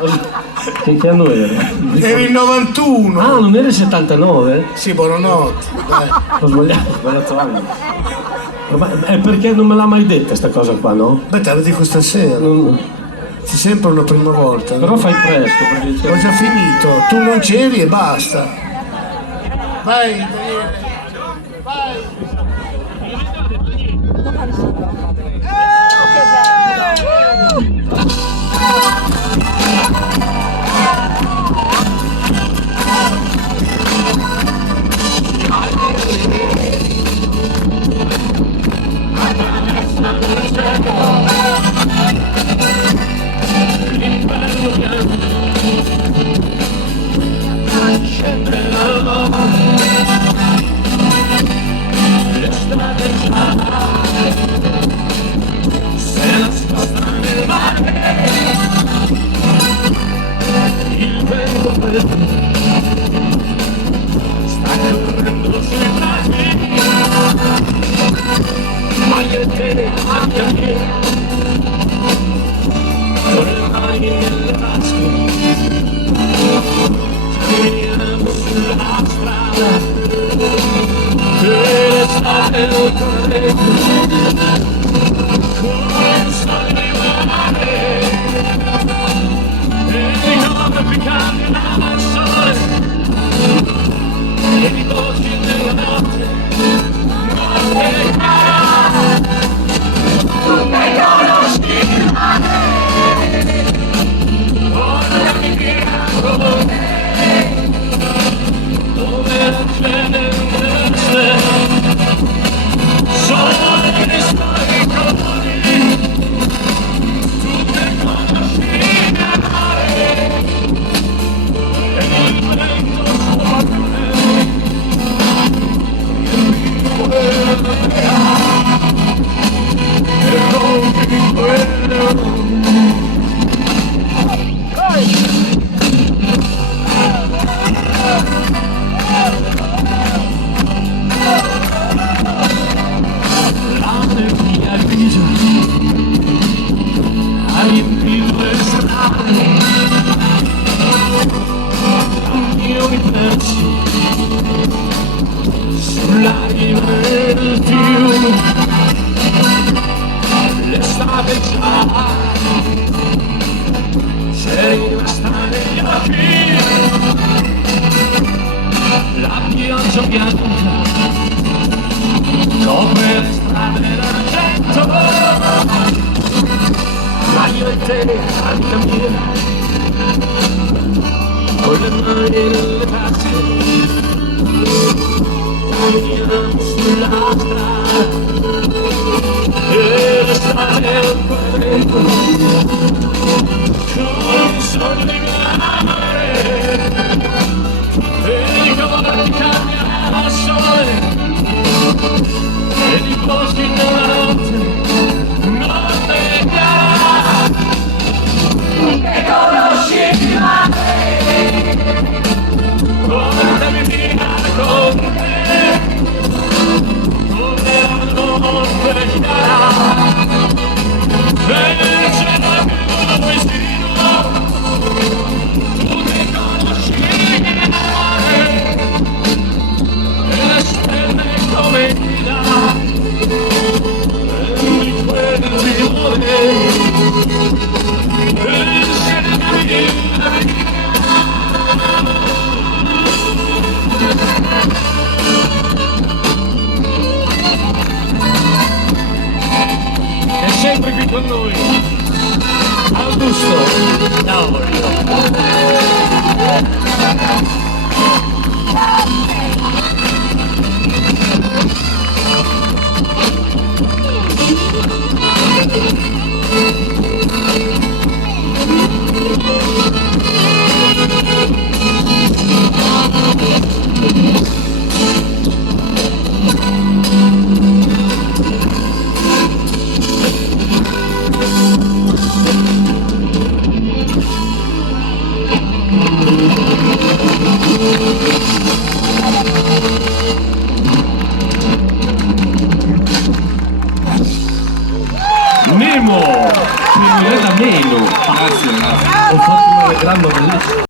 Che anno era? Eri il 91. Ah, non era il 79? Sì, buonanotte. Ho sbagliato anno. Ma è perché non me l'ha mai detta sta cosa qua, no? Beh, te la dico stasera. C'è sempre una prima volta. Però fai presto, perché ho già finito. Tu non c'eri e basta. Vai, Daniele. Vai. Sempre qui con noi Augusto Nemo! Che non è da meno! Grazie. Ho fatto gran modellista.